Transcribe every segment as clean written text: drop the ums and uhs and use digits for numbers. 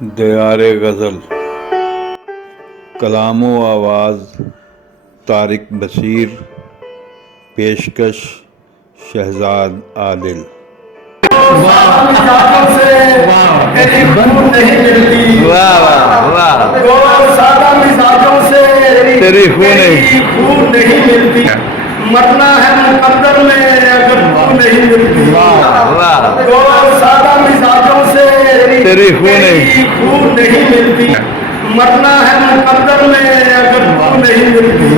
دیار غزل، کلام و آواز طارق بصیر، پیشکش شہزاد عادل۔ تیری خون نہیں ملتی، مرنا ہے مقدر میں اگر خون نہیں ملتی، دو سادہ مزاجوں سے تیری خون نہیں ملتی، مرنا ہے مقدر میں اگر خون نہیں ملتی۔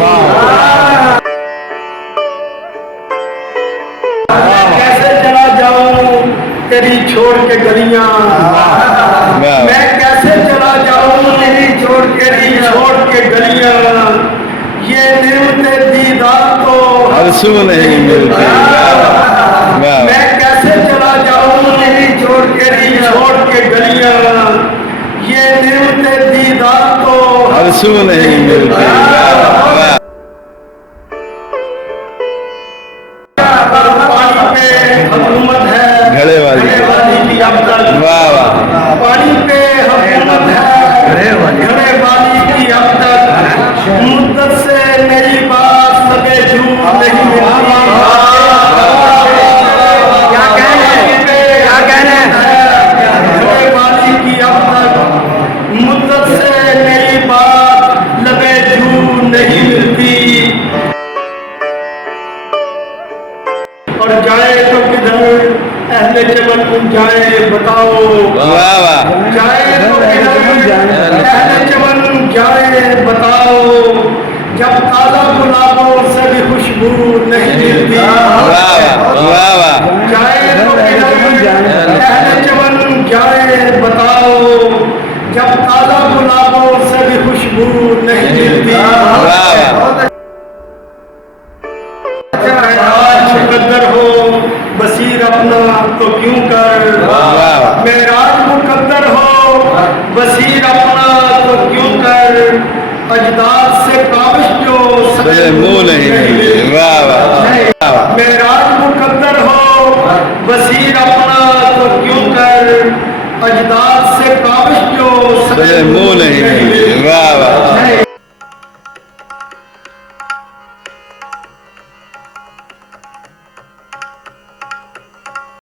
کیسے چلا جاؤں تیری چھوڑ کے گلیاں، میں کیسے چلا جاؤں تیری چھوڑ کے گلیاں، یہ نعمت دیدار تو ہر سو نہیں ملتی، میں کیسے چلا جاؤں تیری چھوڑ کے گلیاں، یہ نعمت دیدار تو ہر سو نہیں ملتی۔ حکومت ہے گھڑے والی کی اب تک، پانی پہ حکومت ہے گھڑے والی کی اب تک، مدت سے نئی بات لگے جھوٹ نہیں ملتی، کیا کہنا ہے گھڑے والی کی اب تک، مدت سے نئی بات لگے جھوٹ نہیں ملتی۔ اور جائے تو کدھر اہل چمن جائے بتاؤ، جائے تو کدھر اہل چمن جائے بتاؤ، جب تازہ گلابوں سے بھی خوشبو نہیں ملتی، جائے تو کدھر اہل چمن جائے بتاؤ، جب تازہ گلابوں سے بھی خوشبو نہیں ملتی۔ مقدر ہو بصیر اپنا تو کیوں کر، معراج مقدر ہو بصیر اپنا تو کیوں کر، اجداد سے کاوش جو سدے منہ نہیں ملی، معراج مقدر ہو بصیر اپنا تو کیوں کر، اجداد سے کاوش جو